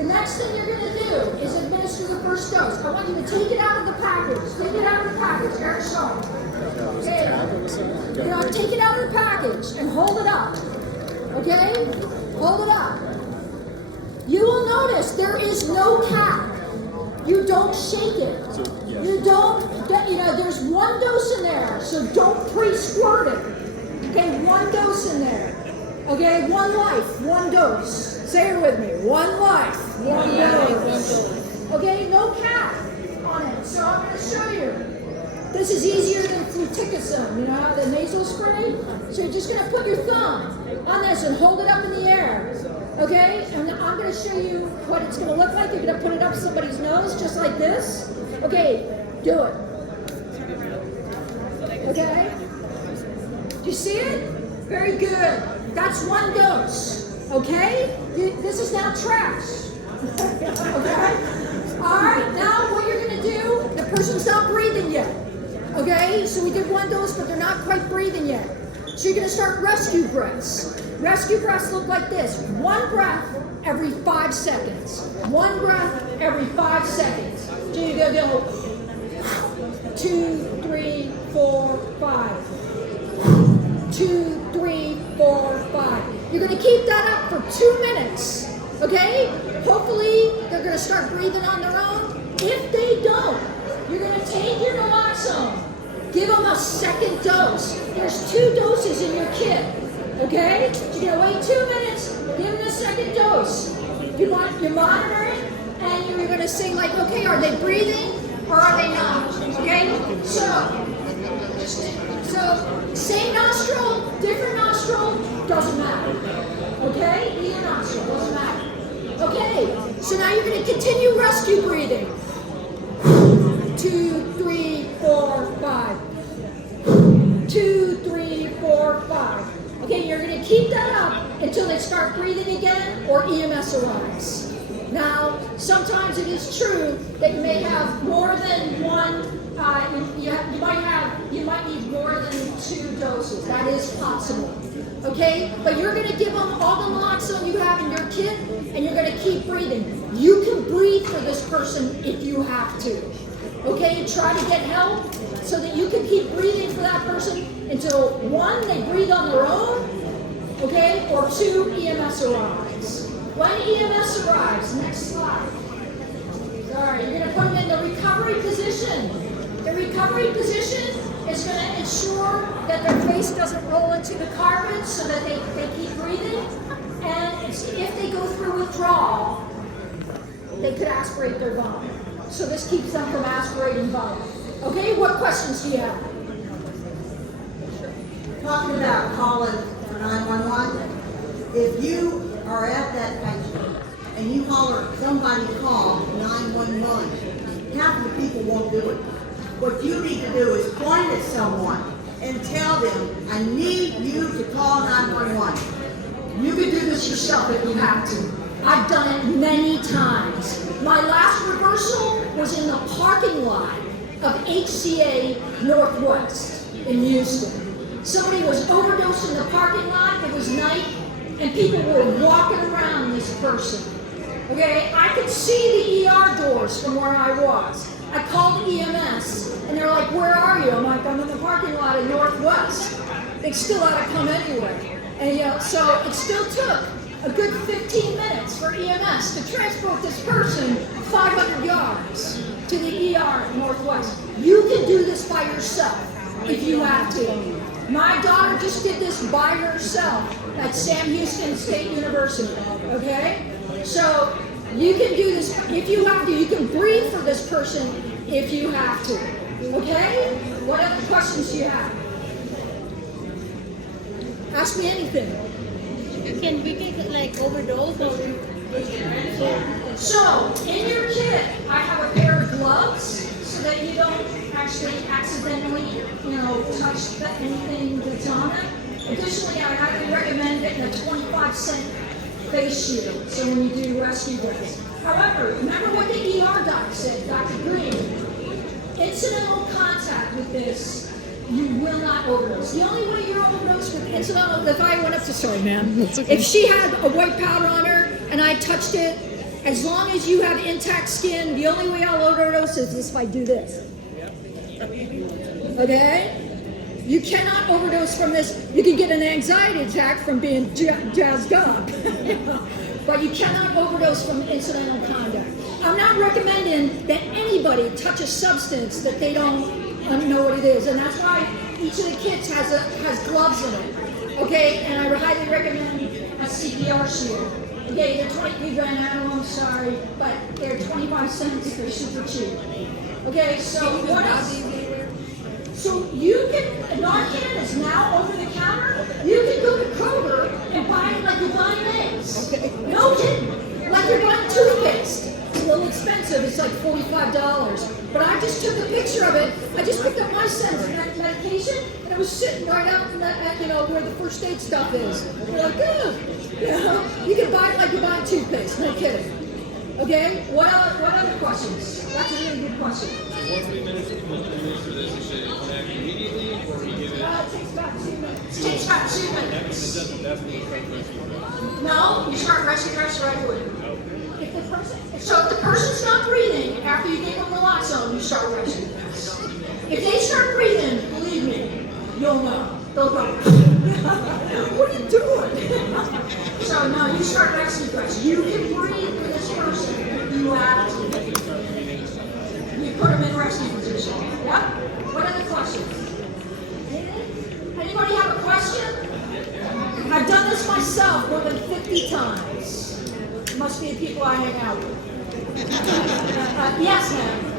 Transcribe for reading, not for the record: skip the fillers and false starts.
The next thing you're going to do is administer the first dose. I want you to take it out of the package. Take it out of the package. Eric, show me. Okay. Take it out of the package and hold it up. Okay? Hold it up. You will notice there is no cap. You don't shake it. You don't get, there's one dose in there, so don't pre-squirt it. Okay, one dose in there. Okay, one life, one dose. Say it with me. One life, one dose. Okay, no cap on it. So I'm going to show you. This is easier than fluticasone, the nasal spray. So you're just going to put your thumb on this and hold it up in the air. Okay, and I'm going to show you what it's going to look like. You're going to put it up somebody's nose just like this. Okay, do it. Okay? Do you see it? Very good. That's one dose. Okay? This is now trash. Okay? All right, now what you're going to do, the person's not breathing yet. Okay? So we did one dose, but they're not quite breathing yet. So you're going to start rescue breaths. Rescue breaths look like this. One breath every 5 seconds. One breath every 5 seconds. So you're going to go 2, 3, 4, 5. 2, 3, 4, 5. You're going to keep that up for 2 minutes. Okay? Hopefully they're going to start breathing on their own. If they don't, you're going to take your naloxone. Give them a second dose. There's 2 doses in your kit. Okay? So you're going to wait 2 minutes, give them a second dose. You're monitoring, and you're going to say, like, okay, are they breathing or are they not? Okay? So same nostril, different nostril, doesn't matter. Okay? Either nostril, doesn't matter. Okay, so now you're going to continue rescue breathing. 2, 3, 4, 5. 2, 3, 4, 5. Okay, you're going to keep that up until they start breathing again or EMS arrives. Now, sometimes it is true that you may have more than one. You might need more than 2 doses. That is possible. Okay, but you're going to give them all the naloxone you have in your kit, and you're going to keep breathing. You can breathe for this person if you have to. Okay, try to get help so that you can keep breathing for that person until 1, they breathe on their own, okay, or 2, EMS arrives. When EMS arrives, next slide. Sorry, you're going to put them in the recovery position. The recovery position is going to ensure that their face doesn't roll into the carpet so that they keep breathing. And if they go through withdrawal, they could aspirate their vomit. So this keeps them from aspirating vomit. Okay, what questions do you have? Talking about calling for 911, if you are at that patient and you holler, somebody call 911, half of the people won't do it. What you need to do is point at someone and tell them, I need you to call 911. You can do this yourself if you have to. I've done it many times. My last reversal was in the parking lot of HCA Northwest in Houston. Somebody was overdosed in the parking lot. It was night, and people were walking around this person. Okay, I could see the ER doors from where I was. I called EMS, and they're like, where are you? I'm like, I'm in the parking lot in Northwest. They still had to come anyway. And so it still took a good 15 minutes for EMS to transport this person 500 yards to the ER at Northwest. You can do this by yourself if you have to. My daughter just did this by herself at Sam Houston State University, okay? So you can do this if you have to. You can breathe for this person if you have to, okay? What other questions do you have? Ask me anything. Can we take like overdose or? So in your kit, I have a pair of gloves so that you don't actually accidentally, touch anything that's on it. Additionally, I highly recommend getting a 25-cent face shield. So when you do rescue breaths. However, remember what the ER doc said, Dr. Green. Incidental contact with this. You will not overdose. The only way you're overdose with incidental, if I went up to, sorry ma'am, if she had a white powder on her and I touched it, As long as you have intact skin, the only way I'll overdose is if I do this. Okay? You cannot overdose from this. You can get an anxiety attack from being jazzed up. But you cannot overdose from incidental conduct. I'm not recommending that anybody touch a substance that they don't know what it is. And that's why each of the kits has gloves in it. Okay? And I highly recommend a CPR shield. Okay, they're 20, we ran out of them, sorry, but they're 25 cents, they're super cheap. Okay, so what else? So you can, Narcan is now over the counter. You can go to Kroger and buy it like you're buying eggs. No kidding. Like you're buying toothpaste. It's a little expensive, it's like $45. But I just took a picture of it. I just picked up my son's medication, and it was sitting right out in that, where the first aid stuff is. You're like, you can buy it like you're buying toothpaste, no kidding. Okay, what other questions? That's a really good question. So once we administer this, we should connect immediately, or we give it? It takes about 2 minutes. It takes about 2 minutes. That's when we start rescue drugs. No, you start rescue drugs right away. So if the person's not breathing after you give them naloxone, you start rescue drugs. If they start breathing, believe me, you'll know. They'll go, what are you doing? So no, you start rescue drugs. You can breathe for this person. You have to. You put them in rescue position. Yep. What other questions? Anybody have a question? I've done this myself more than 50 times. Must be the people I hang out with. Yes, ma'am.